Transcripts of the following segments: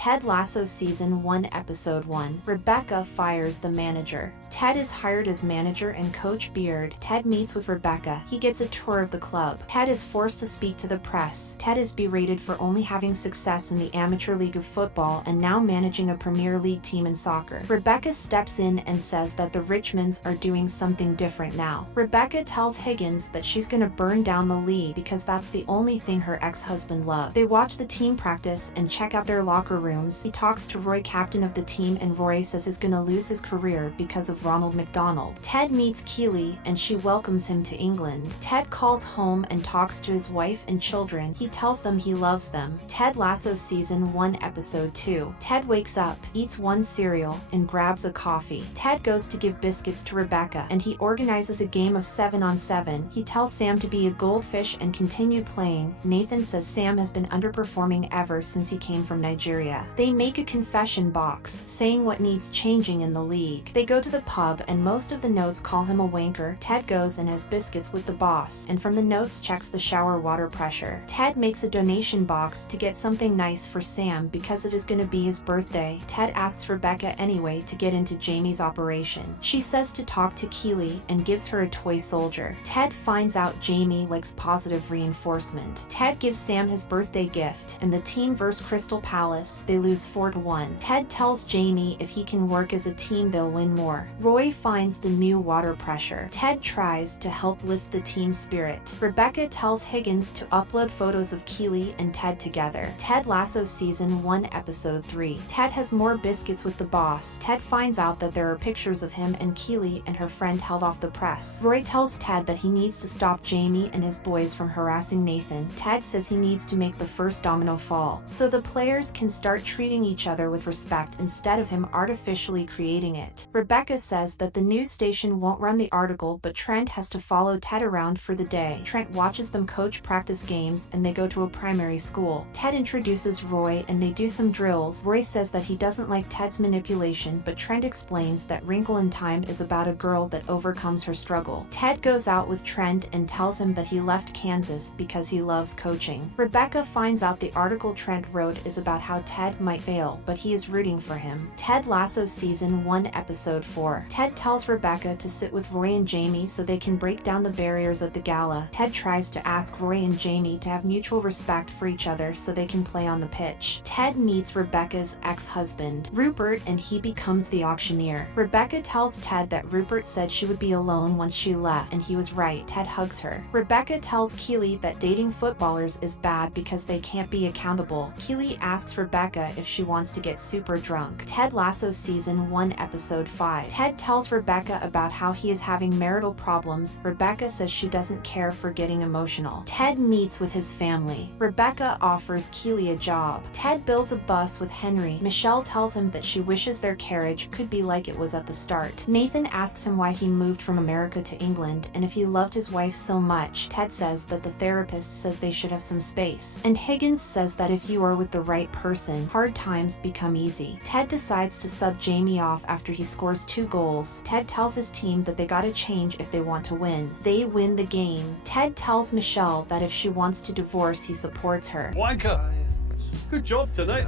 Ted Lasso Season 1 Episode 1. Rebecca fires the manager. Ted is hired as manager and Coach Beard. Ted meets with Rebecca. He gets a tour of the club. Ted is forced to speak to the press. Ted is berated for only having success in the amateur league of football and now managing a Premier League team in soccer. Rebecca steps in and says that the Richmonds are doing something different now. Rebecca tells Higgins that she's gonna burn down the league because that's the only thing her ex-husband loved. They watch the team practice and check out their locker rooms. He talks to Roy, captain of the team, and Roy says he's gonna lose his career because of Ronald McDonald. Ted meets Keely and she welcomes him to England. Ted calls home and talks to his wife and children. He tells them he loves them. Ted Lasso Season 1 Episode 2. Ted wakes up, eats one cereal, and grabs a coffee. Ted goes to give biscuits to Rebecca and he organizes a game of 7-on-7. He tells Sam to be a goldfish and continue playing. Nathan says Sam has been underperforming ever since he came from Nigeria. They make a confession box, saying what needs changing in the league. They go to the pub and most of the notes call him a wanker. Ted goes and has biscuits with the boss, and from the notes checks the shower water pressure. Ted makes a donation box to get something nice for Sam because it is going to be his birthday. Ted asks Rebecca anyway to get into Jamie's operation. She says to talk to Keely and gives her a toy soldier. Ted finds out Jamie likes positive reinforcement. Ted gives Sam his birthday gift, and the team versus Crystal Palace. They lose 4-1. Ted tells Jamie if he can work as a team they'll win more. Roy finds the new water pressure. Ted tries to help lift the team spirit. Rebecca tells Higgins to upload photos of Keely and Ted together. Ted Lasso Season 1 Episode 3. Ted has more biscuits with the boss. Ted finds out that there are pictures of him and Keely and her friend held off the press. Roy tells Ted that he needs to stop Jamie and his boys from harassing Nathan. Ted says he needs to make the first domino fall, so the players can start treating each other with respect instead of him artificially creating it. Rebecca says that the news station won't run the article, but Trent has to follow Ted around for the day. Trent watches them coach practice games and they go to a primary school. Ted introduces Roy and they do some drills. Roy says that he doesn't like Ted's manipulation, but Trent explains that Wrinkle in Time is about a girl that overcomes her struggle. Ted goes out with Trent and tells him that he left Kansas because he loves coaching. Rebecca finds out the article Trent wrote is about how Ted might fail, but he is rooting for him. Ted Lasso Season 1 Episode 4. Ted tells Rebecca to sit with Roy and Jamie so they can break down the barriers at the gala. Ted tries to ask Roy and Jamie to have mutual respect for each other so they can play on the pitch. Ted meets Rebecca's ex-husband, Rupert, and he becomes the auctioneer. Rebecca tells Ted that Rupert said she would be alone once she left, and he was right. Ted hugs her. Rebecca tells Keely that dating footballers is bad because they can't be accountable. Keely asks Rebecca if she wants to get super drunk. Ted Lasso Season 1 Episode 5. Ted tells Rebecca about how he is having marital problems. Rebecca says she doesn't care for getting emotional. Ted meets with his family. Rebecca offers Keely a job. Ted builds a bus with Henry. Michelle tells him that she wishes their carriage could be like it was at the start. Nathan asks him why he moved from America to England and if he loved his wife so much. Ted says that the therapist says they should have some space. And Higgins says that if you are with the right person, hard times become easy. Ted decides to sub Jamie off after he scores 2 goals. Ted tells his team that they gotta change if they want to win. They win the game. Ted tells Michelle that if she wants to divorce, he supports her. Wanker! Good job tonight.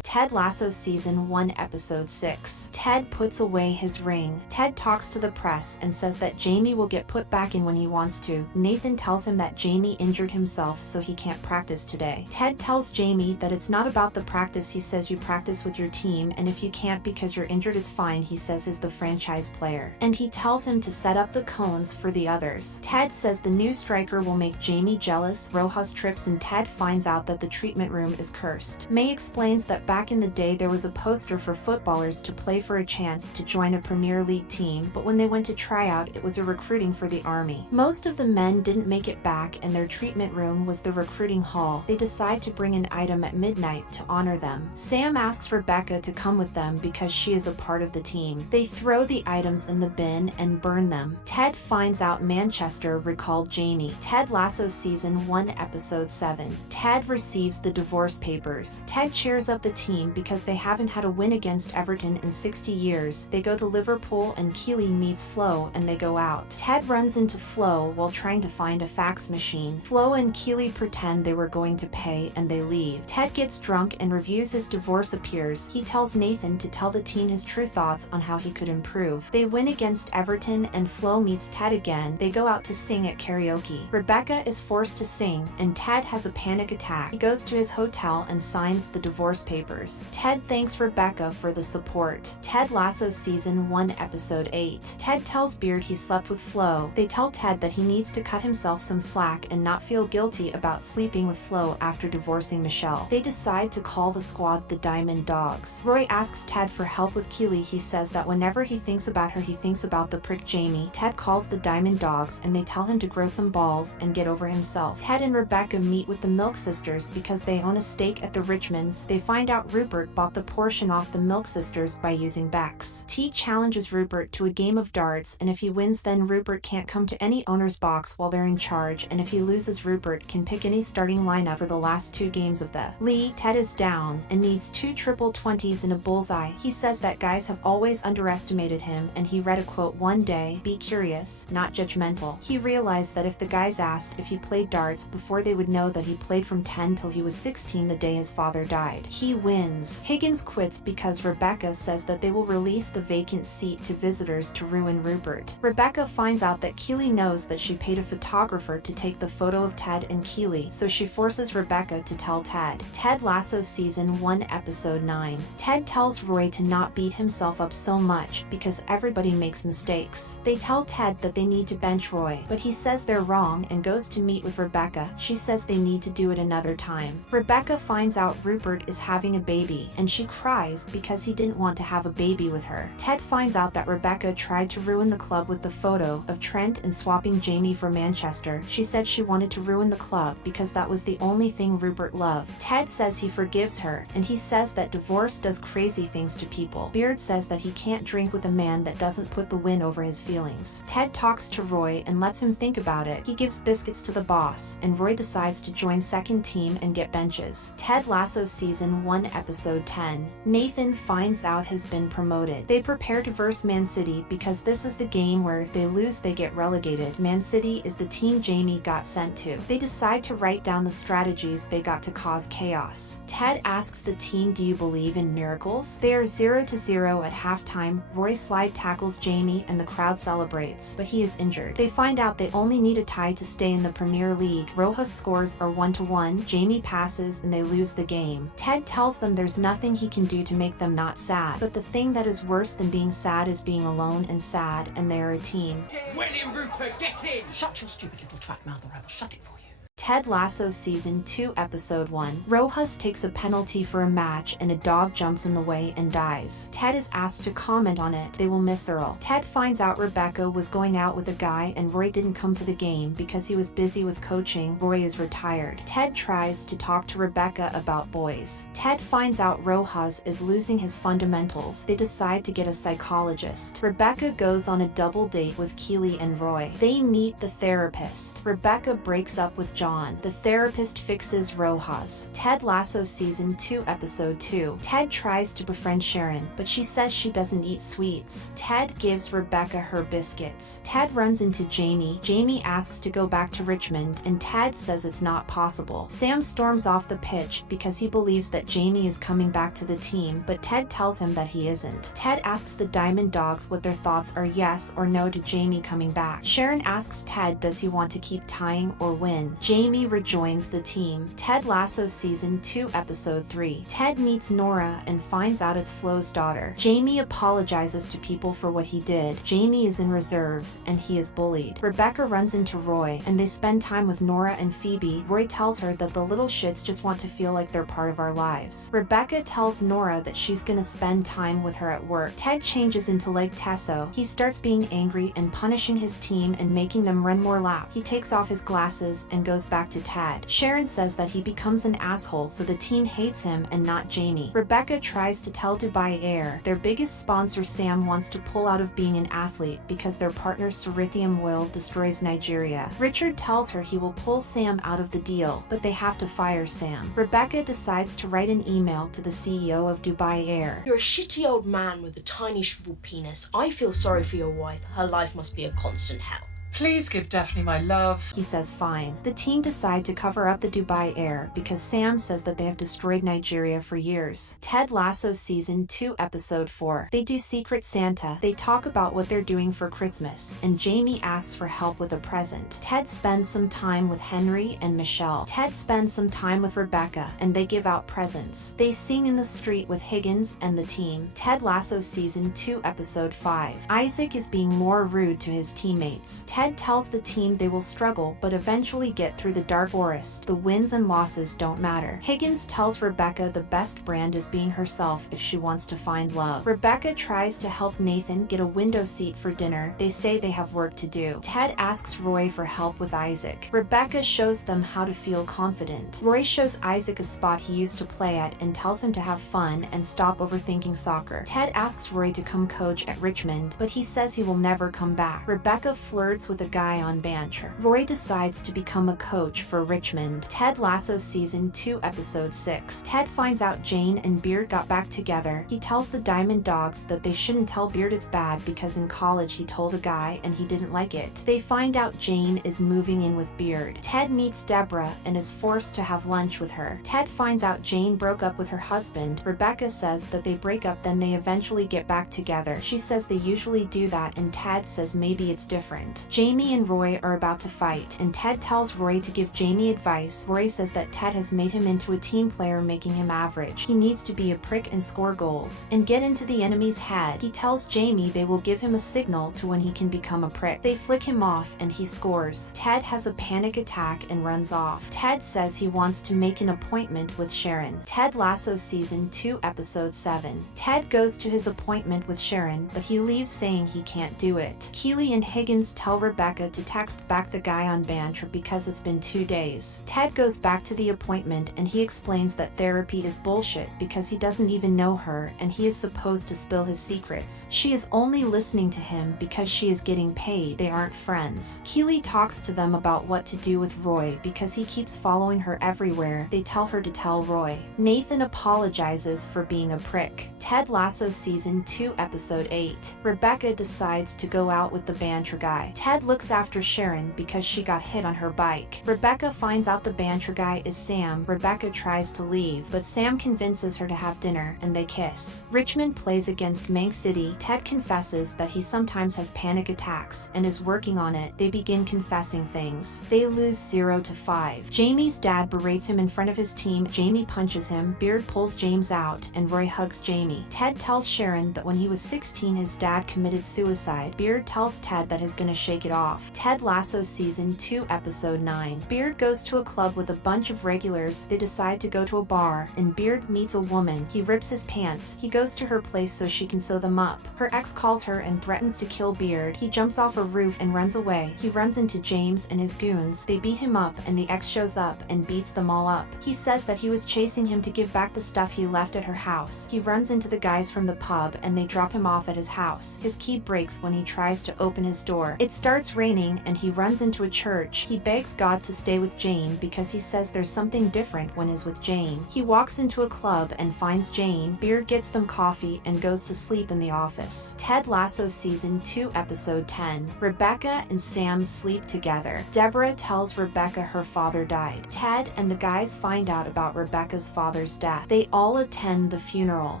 Ted Lasso Season 1 Episode 6. Ted puts away his ring. Ted talks to the press and says that Jamie will get put back in when he wants to. Nathan tells him that Jamie injured himself so he can't practice today. Ted tells Jamie that it's not about the practice. He says you practice with your team, and if you can't because you're injured, it's fine. He says is the franchise player. And he tells him to set up the cones for the others. Ted says the new striker will make Jamie jealous. Rojas trips and Ted finds out that the treatment room is cursed. May explains that back in the day there was a poster for footballers to play for a chance to join a Premier League team, but when they went to try out, it was a recruiting for the army. Most of the men didn't make it back and their treatment room was the recruiting hall. They decide to bring an item at midnight to honor them. Sam asks Rebecca to come with them because she is a part of the team. They throw the items in the bin and burn them. Ted finds out Manchester recalled Jamie. Ted Lasso Season 1 Episode 7. Ted receives the divorce papers. Ted cheers up the team because they haven't had a win against Everton in 60 years. They go to Liverpool and Keely meets Flo and they go out. Ted runs into Flo while trying to find a fax machine. Flo and Keely pretend they were going to pay and they leave. Ted gets drunk and reviews his divorce appears. He tells Nathan to tell the team his true thoughts on how he could improve. They win against Everton and Flo meets Ted again. They go out to sing at karaoke. Rebecca is forced to sing and Ted has a panic attack. He goes to his hotel and signs the divorce papers. Ted thanks Rebecca for the support. Ted Lasso Season 1 Episode 8. Ted tells Beard he slept with Flo. They tell Ted that he needs to cut himself some slack and not feel guilty about sleeping with Flo after divorcing Michelle. They decide to call the squad the Diamond Dogs. Roy asks Ted for help with Keely. He says that whenever he thinks about her he thinks about the prick Jamie. Ted calls the Diamond Dogs and they tell him to grow some balls and get over himself. Ted and Rebecca meet with the Milk Sisters because they own a stake at the Richmonds. They find out Rupert bought the portion off the Milk Sisters by using Bex. T challenges Rupert to a game of darts and if he wins then Rupert can't come to any owner's box while they're in charge, and if he loses Rupert can pick any starting lineup for the last 2 games of the league. Ted is down and needs 2 triple 20s and a bullseye. He says that guys have always underestimated him and he read a quote one day, "Be curious, not judgmental." He realized that if the guys asked if he played darts before they would know that he played from 10 till he was 16 the day his father died. He wins. Higgins quits because Rebecca says that they will release the vacant seat to visitors to ruin Rupert. Rebecca finds out that Keely knows that she paid a photographer to take the photo of Ted and Keely, so she forces Rebecca to tell Ted. Ted Lasso Season 1 Episode 9. Ted tells Roy to not beat himself up so much because everybody makes mistakes. They tell Ted that they need to bench Roy, but he says they're wrong and goes to meet with Rebecca. She says they need to do it another time. Rebecca finds out Rupert is having a baby and she cries because he didn't want to have a baby with her. Ted finds out that Rebecca tried to ruin the club with the photo of Trent and swapping Jamie for Manchester. She said she wanted to ruin the club because that was the only thing Rupert loved. Ted says he forgives her and he says that divorce does crazy things to people. Beard says that he can't drink with a man that doesn't put the win over his feelings. Ted talks to Roy and lets him think about it. He gives biscuits to the boss and Roy decides to join second team and get benches. Ted Lasso Season 1 Episode 10. Nathan finds out has been promoted. They prepare to verse Man City because this is the game where if they lose they get relegated. Man City is the team Jamie got sent to. They decide to write down the strategies they got to cause chaos. Ted asks the team, "Do you believe in miracles?" They are 0-0 at halftime. Roy slide tackles Jamie and the crowd celebrates, but he is injured. They find out they only need a tie to stay in the Premier League. Rojas scores are 1-1. Jamie passes and they lose the game. Ted tells them there's nothing he can do to make them not sad, but the thing that is worse than being sad is being alone and sad, and they are a team. William Rupert, get in! Shut your stupid little twat mouth or I will shut it for you. Ted Lasso Season 2 Episode 1. Rojas takes a penalty for a match and a dog jumps in the way and dies. Ted is asked to comment on it. They will miss Earl. Ted finds out Rebecca was going out with a guy and Roy didn't come to the game because he was busy with coaching. Roy is retired. Ted tries to talk to Rebecca about boys. Ted finds out Rojas is losing his fundamentals. They decide to get a psychologist. Rebecca goes on a double date with Keely and Roy. They meet the therapist. Rebecca breaks up with John. The therapist fixes Rojas. Ted Lasso Season 2 Episode 2. Ted tries to befriend Sharon, but she says she doesn't eat sweets. Ted gives Rebecca her biscuits. Ted runs into Jamie. Jamie asks to go back to Richmond, and Ted says it's not possible. Sam storms off the pitch because he believes that Jamie is coming back to the team, but Ted tells him that he isn't. Ted asks the Diamond Dogs what their thoughts are, yes or no to Jamie coming back. Sharon asks Ted does he want to keep tying or win. Jamie rejoins the team. Ted Lasso Season 2 Episode 3. Ted meets Nora and finds out it's Flo's daughter. Jamie apologizes to people for what he did. Jamie is in reserves and he is bullied. Rebecca runs into Roy and they spend time with Nora and Phoebe. Roy tells her that the little shits just want to feel like they're part of our lives. Rebecca tells Nora that she's gonna spend time with her at work. Ted changes into Lake Tesso. He starts being angry and punishing his team and making them run more laps. He takes off his glasses and goes goes back to Ted. Sharon says that he becomes an asshole, so the team hates him and not Jamie. Rebecca tries to tell Dubai Air, their biggest sponsor Sam, wants to pull out of being an athlete because their partner Cerithium Oil destroys Nigeria. Richard tells her he will pull Sam out of the deal, but they have to fire Sam. Rebecca decides to write an email to the CEO of Dubai Air. You're a shitty old man with a tiny shriveled penis. I feel sorry for your wife. Her life must be a constant hell. Please give Daphne my love. He says fine. The team decide to cover up the Dubai Air because Sam says that they have destroyed Nigeria for years. Ted Lasso Season 2 Episode 4. They do Secret Santa. They talk about what they're doing for Christmas, and Jamie asks for help with a present. Ted spends some time with Henry and Michelle. Ted spends some time with Rebecca, and they give out presents. They sing in the street with Higgins and the team. Ted Lasso Season 2 Episode 5. Isaac is being more rude to his teammates. Ted tells the team they will struggle but eventually get through the dark forest. The wins and losses don't matter. Higgins tells Rebecca the best brand is being herself if she wants to find love. Rebecca tries to help Nathan get a window seat for dinner. They say they have work to do. Ted asks Roy for help with Isaac. Rebecca shows them how to feel confident. Roy shows Isaac a spot he used to play at and tells him to have fun and stop overthinking soccer. Ted asks Roy to come coach at Richmond, but he says he will never come back. Rebecca flirts with a guy on Banter. Roy decides to become a coach for Richmond. Ted Lasso Season 2 Episode 6. Ted finds out Jane and Beard got back together. He tells the Diamond Dogs that they shouldn't tell Beard it's bad because in college he told a guy and he didn't like it. They find out Jane is moving in with Beard. Ted meets Deborah and is forced to have lunch with her. Ted finds out Jane broke up with her husband. Rebecca says that they break up then they eventually get back together. She says they usually do that and Ted says maybe it's different. Jamie and Roy are about to fight, and Ted tells Roy to give Jamie advice. Roy says that Ted has made him into a team player, making him average. He needs to be a prick and score goals, and get into the enemy's head. He tells Jamie they will give him a signal to when he can become a prick. They flick him off, and he scores. Ted has a panic attack and runs off. Ted says he wants to make an appointment with Sharon. Ted Lasso Season 2 Episode 7. Ted goes to his appointment with Sharon, but he leaves saying he can't do it. Keely and Higgins tell Rebecca to text back the guy on Banter because it's been 2 days. Ted goes back to the appointment and he explains that therapy is bullshit because he doesn't even know her and he is supposed to spill his secrets. She is only listening to him because she is getting paid. They aren't friends. Keely talks to them about what to do with Roy because he keeps following her everywhere. They tell her to tell Roy. Nathan apologizes for being a prick. Ted Lasso Season 2 Episode 8. Rebecca decides to go out with the Banter guy. Ted looks after Sharon because she got hit on her bike. Rebecca finds out the Banter guy is Sam. Rebecca tries to leave, but Sam convinces her to have dinner, and they kiss. Richmond plays against Manx City. Ted confesses that he sometimes has panic attacks, and is working on it. They begin confessing things. They lose 0-5. Jamie's dad berates him in front of his team. Jamie punches him. Beard pulls James out, and Roy hugs Jamie. Ted tells Sharon that when he was 16 his dad committed suicide. Beard tells Ted that he's gonna shake it off. Ted Lasso Season 2 Episode 9. Beard goes to a club with a bunch of regulars. They decide to go to a bar, and Beard meets a woman. He rips his pants. He goes to her place so she can sew them up. Her ex calls her and threatens to kill Beard. He jumps off a roof and runs away. He runs into James and his goons. They beat him up and the ex shows up and beats them all up. He says that he was chasing him to give back the stuff he left at her house. He runs into the guys from the pub and they drop him off at his house. His key breaks when he tries to open his door. It starts raining and he runs into a church. He begs God to stay with Jane because he says there's something different when he's with Jane. He walks into a club and finds Jane. Beard gets them coffee and goes to sleep in the office. Ted Lasso Season 2 Episode 10. Rebecca and Sam sleep together. Deborah tells Rebecca her father died. Ted and the guys find out about Rebecca's father's death. They all attend the funeral.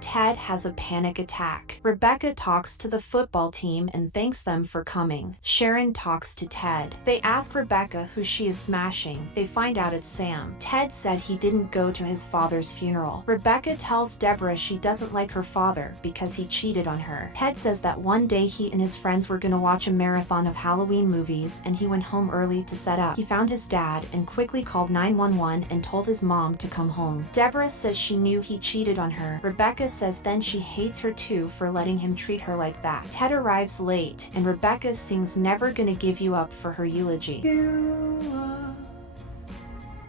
Ted has a panic attack. Rebecca talks to the football team and thanks them for coming. Sharon talks to Ted. They ask Rebecca who she is smashing. They find out it's Sam. Ted said he didn't go to his father's funeral. Rebecca tells Deborah she doesn't like her father because he cheated on her. Ted says that one day he and his friends were gonna watch a marathon of Halloween movies and he went home early to set up. He found his dad and quickly called 911 and told his mom to come home. Deborah says she knew he cheated on her. Rebecca says then she hates her too for letting him treat her like that. Ted arrives late and Rebecca sings Never Gonna Give You Up for her eulogy. You are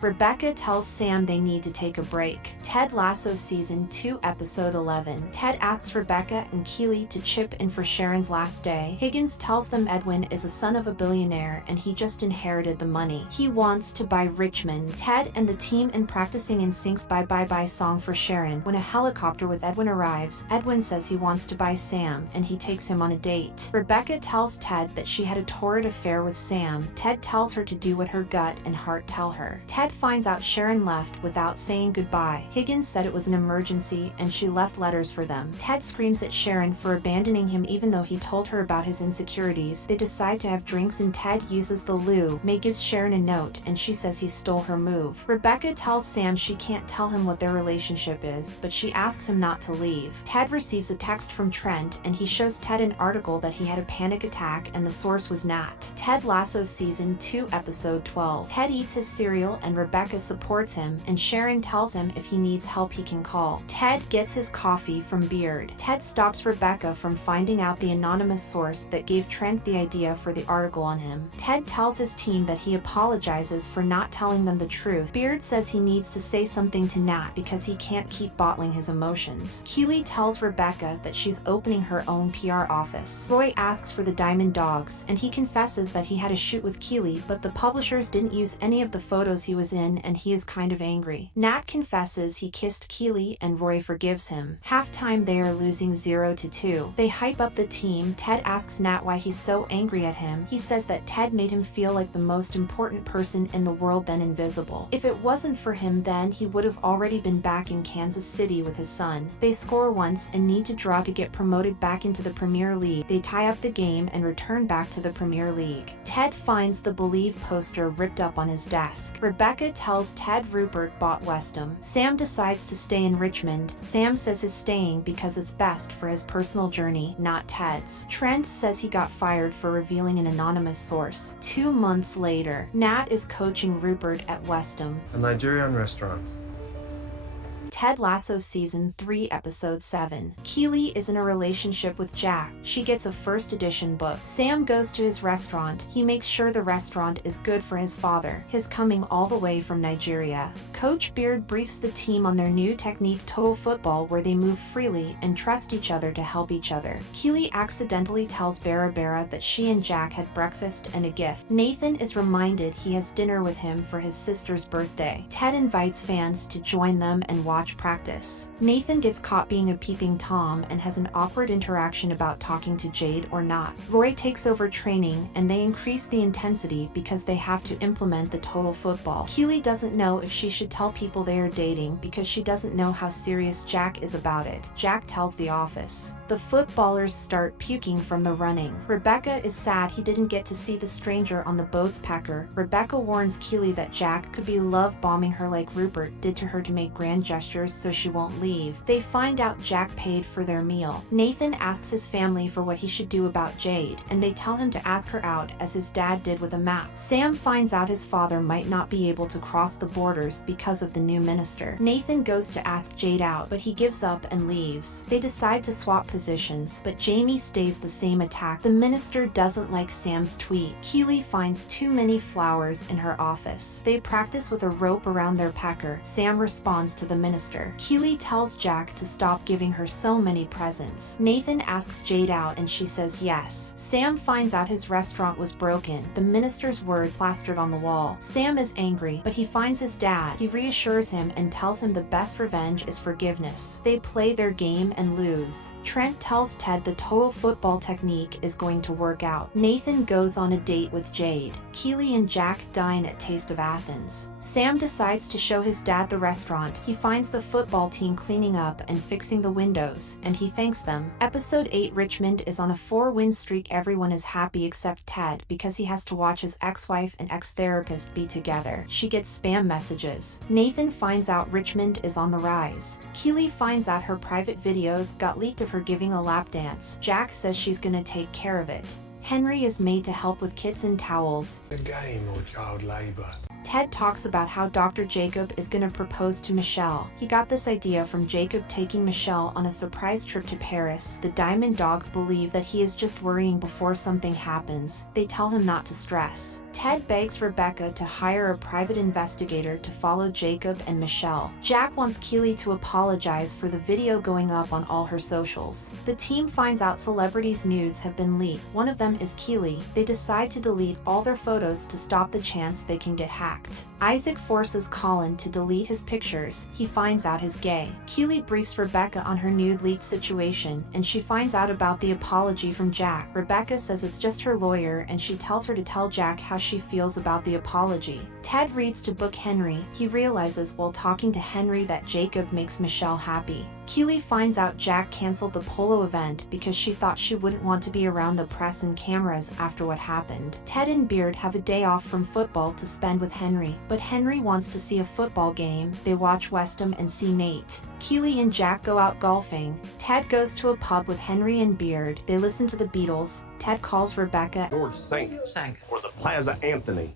Rebecca tells Sam they need to take a break. Ted Lasso Season 2 Episode 11. Ted asks Rebecca and Keely to chip in for Sharon's last day. Higgins tells them Edwin is a son of a billionaire and he just inherited the money. He wants to buy Richmond. Ted and the team in practicing in Sync's Bye Bye Bye song for Sharon. When a helicopter with Edwin arrives, Edwin says he wants to buy Sam and he takes him on a date. Rebecca tells Ted that she had a torrid affair with Sam. Ted tells her to do what her gut and heart tell her. Ted finds out Sharon left without saying goodbye. Higgins said it was an emergency and she left letters for them. Ted screams at Sharon for abandoning him even though he told her about his insecurities. They decide to have drinks and Ted uses the loo. May gives Sharon a note and she says he stole her move. Rebecca tells Sam she can't tell him what their relationship is, but she asks him not to leave. Ted receives a text from Trent and he shows Ted an article that he had a panic attack and the source was Nat. Ted Lasso Season 2 Episode 12. Ted eats his cereal and Rebecca supports him and Sharon tells him if he needs help he can call. Ted gets his coffee from Beard. Ted stops Rebecca from finding out the anonymous source that gave Trent the idea for the article on him. Ted tells his team that he apologizes for not telling them the truth. Beard says he needs to say something to Nat because he can't keep bottling his emotions. Keely tells Rebecca that she's opening her own PR office. Roy asks for the Diamond Dogs and he confesses that he had a shoot with Keely but the publishers didn't use any of the photos he was in and he is kind of angry. Nat confesses he kissed Keely and Roy forgives him. Halftime they are losing 0-2. They hype up the team. Ted asks Nat why he's so angry at him. He says that Ted made him feel like the most important person in the world, then invisible. If it wasn't for him then he would have already been back in Kansas City with his son. They score once and need to draw to get promoted back into the Premier League. They tie up the game and return back to the Premier League. Ted finds the Believe poster ripped up on his desk. Rebecca tells Ted Rupert bought Westham. Sam decides to stay in Richmond. Sam says he's staying because it's best for his personal journey, not Ted's. Trent says he got fired for revealing an anonymous source. 2 months later, Nat is coaching Rupert at Westham. A Nigerian restaurant. Ted Lasso Season 3 Episode 7. Keely is in a relationship with Jack. She gets a first edition book. Sam goes to his restaurant. He makes sure the restaurant is good for his father. His coming all the way from Nigeria. Coach Beard briefs the team on their new technique Total Football where they move freely and trust each other to help each other. Keely accidentally tells Bara that she and Jack had breakfast and a gift. Nathan is reminded he has dinner with him for his sister's birthday. Ted invites fans to join them and watch practice. Nathan gets caught being a peeping Tom and has an awkward interaction about talking to Jade or not. Roy takes over training and they increase the intensity because they have to implement the Total Football. Keely doesn't know if she should tell people they are dating because she doesn't know how serious Jack is about it. Jack tells the office. The footballers start puking from the running. Rebecca is sad he didn't get to see the stranger on the boat's packer. Rebecca warns Keely that Jack could be love bombing her like Rupert did to her to make grand gestures so she won't leave. They find out Jack paid for their meal. Nathan asks his family for what he should do about Jade, and they tell him to ask her out as his dad did with a map. Sam finds out his father might not be able to cross the borders because of the new minister. Nathan goes to ask Jade out, but he gives up and leaves. They decide to swap positions, but Jamie stays the same attack. The minister doesn't like Sam's tweet. Keely finds too many flowers in her office. They practice with a rope around their packer. Sam responds to the minister. Keely tells Jack to stop giving her so many presents. Nathan asks Jade out and she says yes. Sam finds out his restaurant was broken. The minister's words plastered on the wall. Sam is angry, but he finds his dad. He reassures him and tells him the best revenge is forgiveness. They play their game and lose. Trent tells Ted the Total Football technique is going to work out. Nathan goes on a date with Jade. Keely and Jack dine at Taste of Athens. Sam decides to show his dad the restaurant. He finds the football team cleaning up and fixing the windows, and he thanks them. Episode 8 Richmond is on a 4-win streak. Everyone is happy except Ted because he has to watch his ex-wife and ex-therapist be together. She gets spam messages. Nathan finds out Richmond is on the rise. Keely finds out her private videos got leaked of her giving a lap dance. Jack says she's gonna take care of it. Henry is made to help with kits and towels. A game or child labour. Ted talks about how Dr. Jacob is gonna propose to Michelle. He got this idea from Jacob taking Michelle on a surprise trip to Paris. The Diamond Dogs believe that he is just worrying before something happens. They tell him not to stress. Ted begs Rebecca to hire a private investigator to follow Jacob and Michelle. Jack wants Keely to apologize for the video going up on all her socials. The team finds out celebrities' nudes have been leaked. One of them is Keely. They decide to delete all their photos to stop the chance they can get hacked. Isaac forces Colin to delete his pictures. He finds out he's gay. Keely briefs Rebecca on her nude leak situation, and she finds out about the apology from Jack. Rebecca says it's just her lawyer, and she tells her to tell Jack how she feels about the apology. Ted reads to book Henry. He realizes while talking to Henry that Jacob makes Michelle happy. Keely finds out Jack canceled the polo event because she thought she wouldn't want to be around the press and cameras after what happened. Ted and Beard have a day off from football to spend with Henry, but Henry wants to see a football game. They watch Westham and see Nate. Keely and Jack go out golfing. Ted goes to a pub with Henry and Beard. They listen to the Beatles. Ted calls Rebecca. George sank. Or the Plaza Anthony.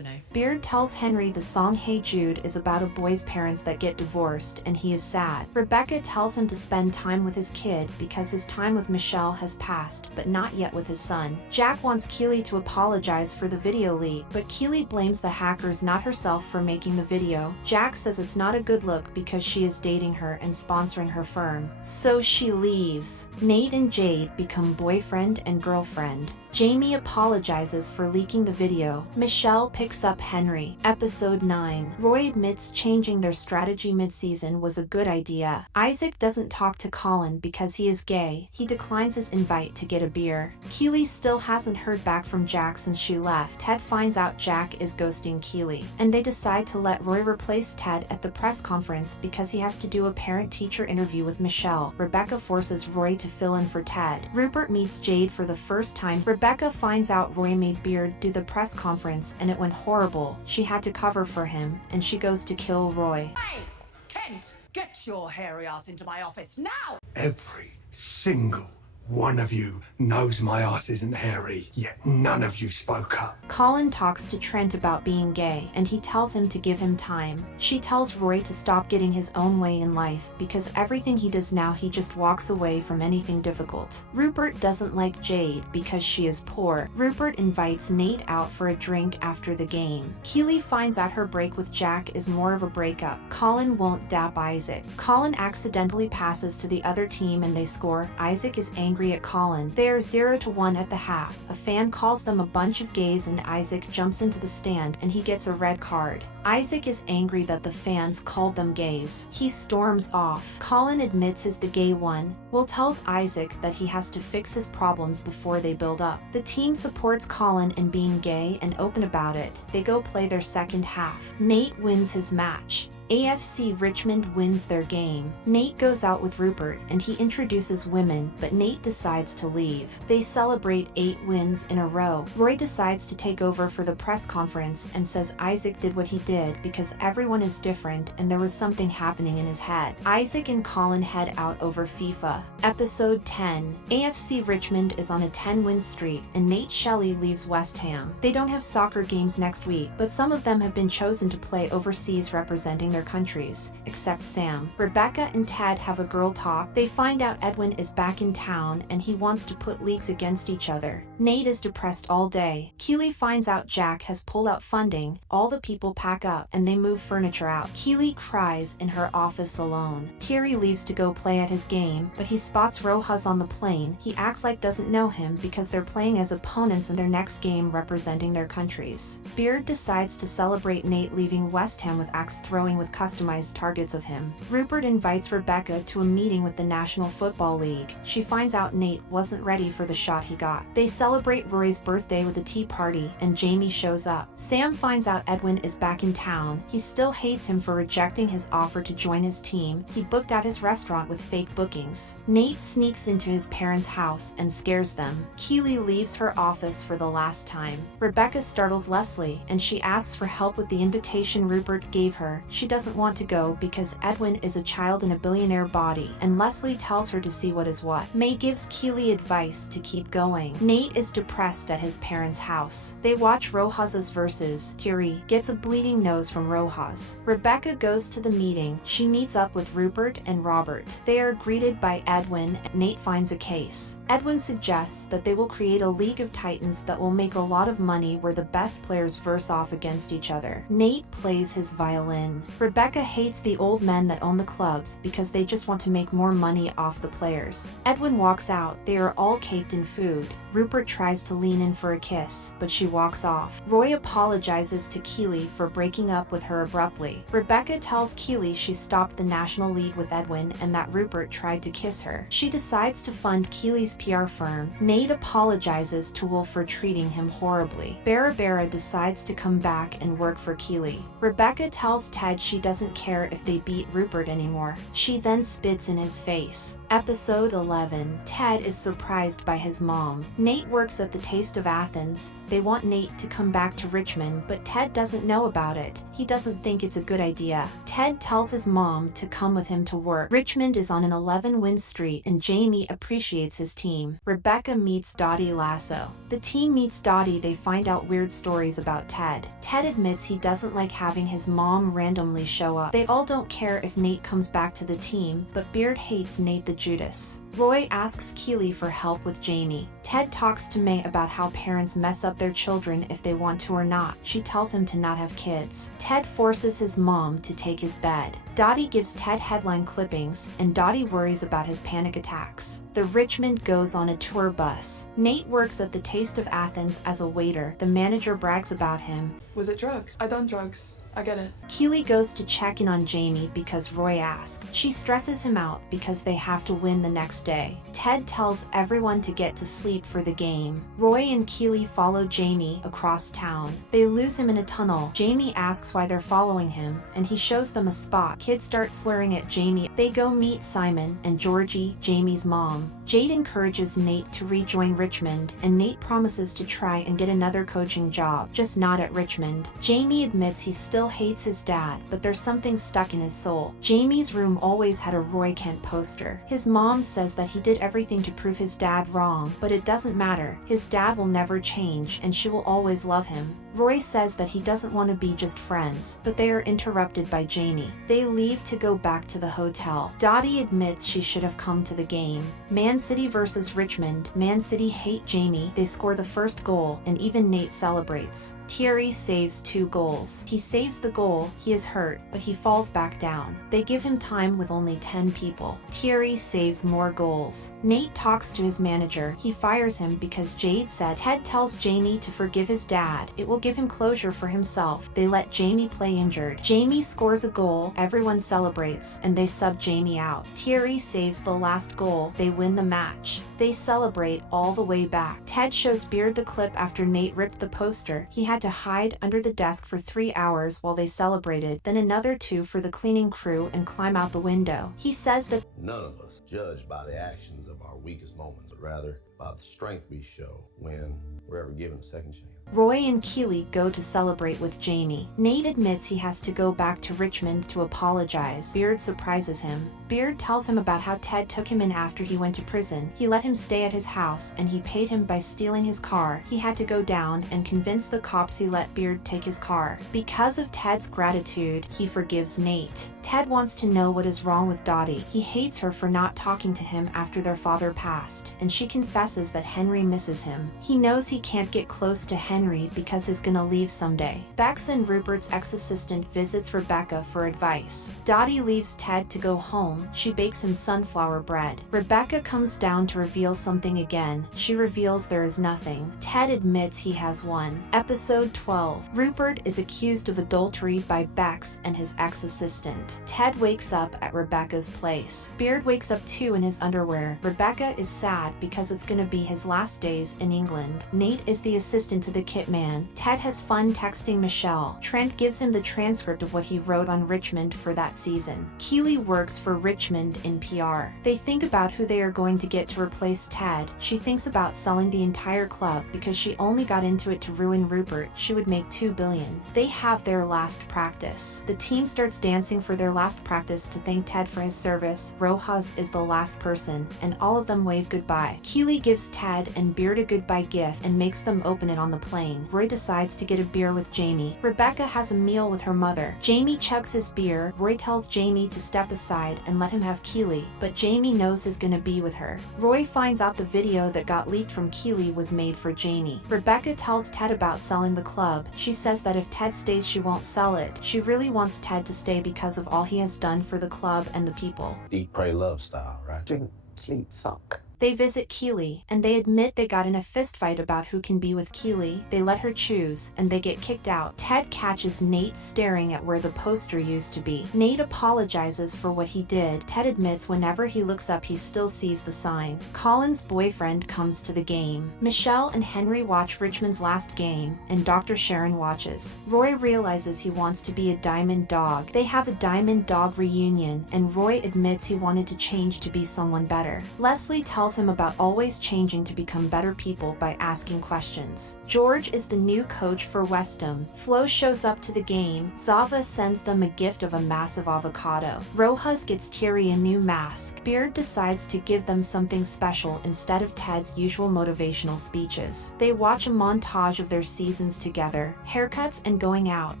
Beard tells Henry the song Hey Jude is about a boy's parents that get divorced and he is sad. Rebecca tells him to spend time with his kid because his time with Michelle has passed, but not yet with his son. Jack wants Keely to apologize for the video leak, but Keely blames the hackers, not herself, for making the video. Jack says it's not a good look because she is dating her and sponsoring her firm. So she leaves. Nate and Jade become boyfriend and girlfriend. Jamie apologizes for leaking the video. Michelle picks up Henry. Episode 9. Roy admits changing their strategy mid-season was a good idea. Isaac doesn't talk to Colin because he is gay. He declines his invite to get a beer. Keely still hasn't heard back from Jack since she left. Ted finds out Jack is ghosting Keely, and they decide to let Roy replace Ted at the press conference because he has to do a parent-teacher interview with Michelle. Rebecca forces Roy to fill in for Ted. Rupert meets Jade for the first time. Rebecca finds out Roy made Beard do the press conference and it went horrible. She had to cover for him, and she goes to kill Roy. Hey, Kent, get your hairy ass into my office now! Every single one of you knows my ass isn't hairy, yet none of you spoke up. Colin talks to Trent about being gay, and he tells him to give him time. She tells Roy to stop getting his own way in life, because everything he does now he just walks away from anything difficult. Rupert doesn't like Jade because she is poor. Rupert invites Nate out for a drink after the game. Keely finds out her break with Jack is more of a breakup. Colin won't dap Isaac. Colin accidentally passes to the other team and they score. Isaac is angry at Colin. They are 0-1 at the half. A fan calls them a bunch of gays and Isaac jumps into the stand and he gets a red card. Isaac is angry that the fans called them gays. He storms off. Colin admits he's the gay one. Will tells Isaac that he has to fix his problems before they build up. The team supports Colin in being gay and open about it. They go play their second half. Nate wins his match. AFC Richmond wins their game. Nate goes out with Rupert and he introduces women, but Nate decides to leave. They celebrate 8 wins in a row. Roy decides to take over for the press conference and says Isaac did what he did because everyone is different and there was something happening in his head. Isaac and Colin head out over FIFA. Episode 10. AFC Richmond is on a 10-win streak and Nate Shelley leaves West Ham. They don't have soccer games next week, but some of them have been chosen to play overseas representing their countries, except Sam. Rebecca and Ted have a girl talk. They find out Edwin is back in town and he wants to put leagues against each other. Nate is depressed all day. Keely finds out Jack has pulled out funding. All the people pack up and they move furniture out. Keely cries in her office alone. Thierry leaves to go play at his game, but he spots Rojas on the plane. He acts like doesn't know him because they're playing as opponents in their next game representing their countries. Beard decides to celebrate Nate leaving West Ham with axe throwing with customized targets of him. Rupert invites Rebecca to a meeting with the National Football League. She finds out Nate wasn't ready for the shot he got. They celebrate Roy's birthday with a tea party, and Jamie shows up. Sam finds out Edwin is back in town. He still hates him for rejecting his offer to join his team. He booked out his restaurant with fake bookings. Nate sneaks into his parents' house and scares them. Keely leaves her office for the last time. Rebecca startles Leslie, and she asks for help with the invitation Rupert gave her. She doesn't want to go because Edwin is a child in a billionaire body, and Leslie tells her to see what is what. May gives Keely advice to keep going. Nate is depressed at his parents' house. They watch Rojas's verses. Thierry gets a bleeding nose from Rojas. Rebecca goes to the meeting. She meets up with Rupert and Robert. They are greeted by Edwin. Nate finds a case. Edwin suggests that they will create a League of Titans that will make a lot of money where the best players verse off against each other. Nate plays his violin. Rebecca hates the old men that own the clubs because they just want to make more money off the players. Edwin walks out. They are all caked in food. Rupert tries to lean in for a kiss, but she walks off. Roy apologizes to Keely for breaking up with her abruptly. Rebecca tells Keely she stopped the National League with Edwin and that Rupert tried to kiss her. She decides to fund Keely's PR firm. Nate apologizes to Wolf for treating him horribly. Barabara decides to come back and work for Keely. Rebecca tells Ted she doesn't care if they beat Rupert anymore. She then spits in his face. Episode 11. Ted is surprised by his mom. Nate works at the Taste of Athens. They want Nate to come back to Richmond, but Ted doesn't know about it. He doesn't think it's a good idea. Ted tells his mom to come with him to work. Richmond is on an 11-win streak, and Jamie appreciates his team. Rebecca meets Dottie Lasso. The team meets Dottie. They find out weird stories about Ted. Ted admits he doesn't like having his mom randomly show up. They all don't care if Nate comes back to the team, but Beard hates Nate the Judas. Roy asks Keely for help with Jamie. Ted talks to May about how parents mess up their children if they want to or not. She tells him to not have kids. Ted forces his mom to take his bed. Dottie gives Ted headline clippings, and Dottie worries about his panic attacks. The Richmond goes on a tour bus. Nate works at the Taste of Athens as a waiter. The manager brags about him. Was it drugs? I done drugs. I get it. Keely goes to check in on Jamie because Roy asked. She stresses him out because they have to win the next day. Ted tells everyone to get to sleep for the game. Roy and Keely follow Jamie across town. They lose him in a tunnel. Jamie asks why they're following him, and he shows them a spot. Kids start slurring at Jamie. They go meet Simon and Georgie, Jamie's mom. Jade encourages Nate to rejoin Richmond, and Nate promises to try and get another coaching job, just not at Richmond. Jamie admits he still hates his dad, but there's something stuck in his soul. Jamie's room always had a Roy Kent poster. His mom says that he did everything to prove his dad wrong, but it doesn't matter. His dad will never change, and she will always love him. Roy says that he doesn't want to be just friends, but they are interrupted by Jamie. They leave to go back to the hotel. Dottie admits she should have come to the game. Man City versus Richmond. Man City hate Jamie. They score the first goal, and even Nate celebrates. Thierry saves 2 goals. He saves the goal. He is hurt, but he falls back down. They give him time with only 10 people. Thierry saves more goals. Nate talks to his manager. He fires him because Jade said Ted tells Jamie to forgive his dad. It will give him closure for himself. They let Jamie play injured. Jamie scores a goal. Everyone celebrates, and they sub Jamie out. Thierry saves the last goal. They win the match. They celebrate all the way back. Ted shows Beard the clip after Nate ripped the poster. He had to hide under the desk for 3 hours while they celebrated, then another 2 for the cleaning crew and climb out the window. He says that None of us judge by the actions of our weakest moments, but rather by the strength we show when we're ever given a second chance. Roy and Keely go to celebrate with Jamie. Nate admits he has to go back to Richmond to apologize. Beard surprises him. Beard tells him about how Ted took him in after he went to prison. He let him stay at his house, and he paid him by stealing his car. He had to go down and convince the cops he let Beard take his car. Because of Ted's gratitude, he forgives Nate. Ted wants to know what is wrong with Dottie. He hates her for not talking to him after their father passed, and she confesses that Henry misses him. He knows he can't get close to Henry because he's gonna leave someday. Bex and Rupert's ex-assistant visits Rebecca for advice. Dottie leaves Ted to go home. She bakes him sunflower bread. Rebecca comes down to reveal something again. She reveals there is nothing. Ted admits he has one. Episode 12. Rupert is accused of adultery by Bex and his ex-assistant. Ted wakes up at Rebecca's place. Beard wakes up too in his underwear. Rebecca is sad because it's gonna gonna be his last days in England. Nate is the assistant to the Kit Man. Ted has fun texting Michelle. Trent gives him the transcript of what he wrote on Richmond for that season. Keely works for Richmond in PR. They think about who they are going to get to replace Ted. She thinks about selling the entire club because she only got into it to ruin Rupert. She would make $2 billion. They have their last practice. The team starts dancing for their last practice to thank Ted for his service. Rojas is the last person, and all of them wave goodbye. Keely gives Ted and Beard a goodbye gift and makes them open it on the plane. Roy decides to get a beer with Jamie. Rebecca has a meal with her mother. Jamie chugs his beer. Roy tells Jamie to step aside and let him have Keely, but Jamie knows he's gonna be with her. Roy finds out the video that got leaked from Keely was made for Jamie. Rebecca tells Ted about selling the club. She says that if Ted stays, she won't sell it. She really wants Ted to stay because of all he has done for the club and the people. Eat, pray, love style, right? Drink, sleep, fuck. They visit Keely, and they admit they got in a fistfight about who can be with Keely. They let her choose, and they get kicked out. Ted catches Nate staring at where the poster used to be. Nate apologizes for what he did. Ted admits whenever he looks up he still sees the sign. Colin's boyfriend comes to the game. Michelle and Henry watch Richmond's last game, and Dr. Sharon watches. Roy realizes he wants to be a diamond dog. They have a diamond dog reunion, and Roy admits he wanted to change to be someone better. Leslie tells him about always changing to become better people by asking questions. George is the new coach for Westham. Flo shows up to the game. Zava sends them a gift of a massive avocado. Rojas gets Thierry a new mask. Beard decides to give them something special instead of Ted's usual motivational speeches. They watch a montage of their seasons together, haircuts and going out,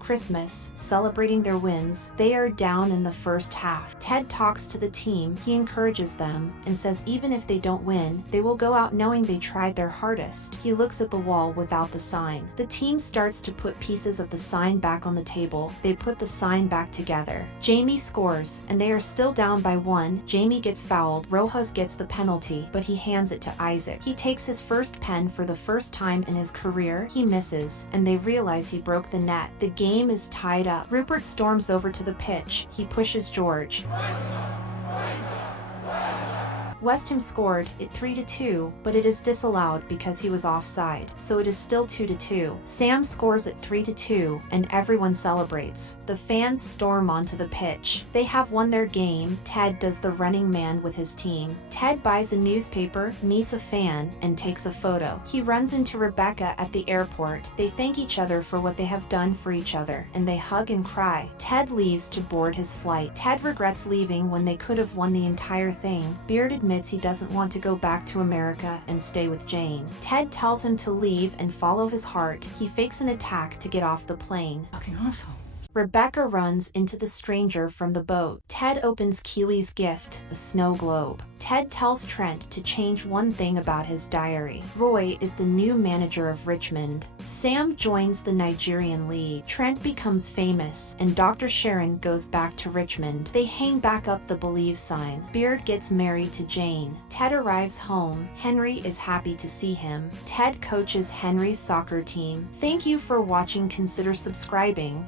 Christmas, celebrating their wins. They are down in the first half. Ted talks to the team. He encourages them and says even if they don't win, they will go out knowing they tried their hardest. He looks at the wall without the sign. The team starts to put pieces of the sign back on the table. They put the sign back together. Jamie scores, and they are still down by 1. Jamie gets fouled. Rojas gets the penalty, but he hands it to Isaac. He takes his first pen for the first time in his career. He misses, and they realize he broke the net. The game is tied up. Rupert storms over to the pitch. He pushes George. Westham scored it 3-2, but it is disallowed because he was offside, so it is still 2-2. Sam scores it 3-2, and everyone celebrates. The fans storm onto the pitch. They have won their game. Ted does the running man with his team. Ted buys a newspaper, meets a fan, and takes a photo. He runs into Rebecca at the airport. They thank each other for what they have done for each other, and they hug and cry. Ted leaves to board his flight. Ted regrets leaving when they could have won the entire thing. Beard admits he doesn't want to go back to America and stay with Jane. Ted tells him to leave and follow his heart. He fakes an attack to get off the plane. Fucking asshole. Rebecca runs into the stranger from the boat. Ted opens Keely's gift, a snow globe. Ted tells Trent to change one thing about his diary. Roy is the new manager of Richmond. Sam joins the Nigerian League. Trent becomes famous, and Dr. Sharon goes back to Richmond. They hang back up the Believe sign. Beard gets married to Jane. Ted arrives home. Henry is happy to see him. Ted coaches Henry's soccer team. Thank you for watching. Consider subscribing.